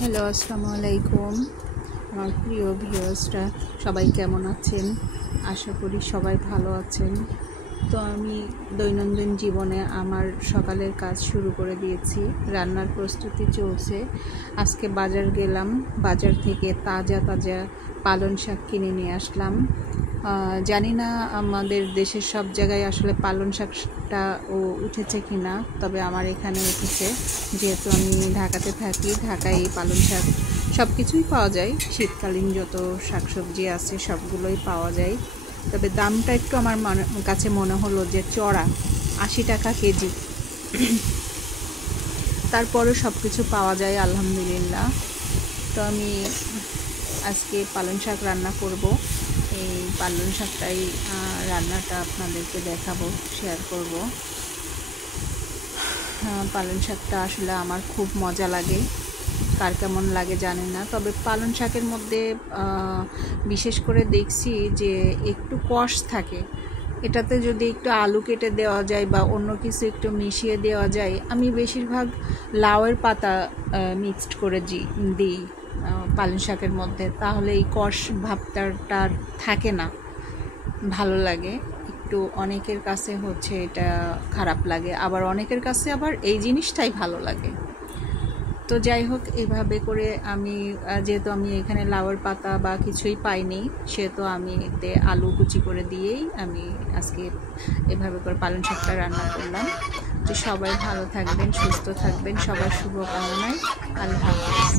Hello, আসসালামু আলাইকুম। আমার প্রিয় ভিউয়ার্সরা সবাই কেমন আছেন? আশা করি সবাই ভালো আছেন। তো আমি দৈনন্দিন জীবনে আমার সকালের কাজ শুরু করে দিয়েছি। রান্নার প্রস্তুতি চলছে। আজকে বাজার গেলাম, বাজার থেকে তাজা তাজা পালং শাক কিনে নিয়ে আসলাম। জানি না আমাদের দেশের সব জায়গায় আসলে পালং শাকটা উঠেছে কি না, তবে আমার এখানে উঠেছে। যেহেতু আমি ঢাকাতে থাকি, ঢাকায় পালং শাক সব কিছুই পাওয়া যায়। শীতকালীন যত শাকসবজি আছে সবগুলোই পাওয়া যায়, তবে দামটা একটু আমার কাছে মনে হলো যে চড়া, 80 টাকা কেজি। তারপরও সব কিছু পাওয়া যায় আলহামদুলিল্লাহ। তো আমি আজকে পালং শাক রান্না করব। এই পালং শাকটাই রান্নাটা আপনাদেরকে দেখাবো, শেয়ার করব। পালং শাকটা আসলে আমার খুব মজা লাগে, কার কেমন লাগে জানি না। তবে পালং শাকের মধ্যে বিশেষ করে দেখছি যে একটু কষ থাকে। এটাতে যদি একটু আলু কেটে দেওয়া যায় বা অন্য কিছু একটু মিশিয়ে দেওয়া যায়, আমি বেশিরভাগ লাউয়ের পাতা মিক্সড করে দিই পালং শাকের মধ্যে, তাহলে এই কষ ভাবটা থাকে না, ভালো লাগে একটু। অনেকের কাছে হচ্ছে এটা খারাপ লাগে, আবার অনেকের কাছে আবার এই জিনিসটাই ভালো লাগে। তো যাই হোক, এইভাবে করে আমি যেহেতু আমি এখানে লাউয়ের পাতা বা কিছুই পাইনি, সেহেতু আমি এতে আলু কুচি করে দিয়েই আমি আজকে এভাবে করে পালং শাকটা রান্না করলাম। তো সবাই ভালো থাকবেন, সুস্থ থাকবেন, সবার শুভকামনায়। আল্লাহ হাফেজ।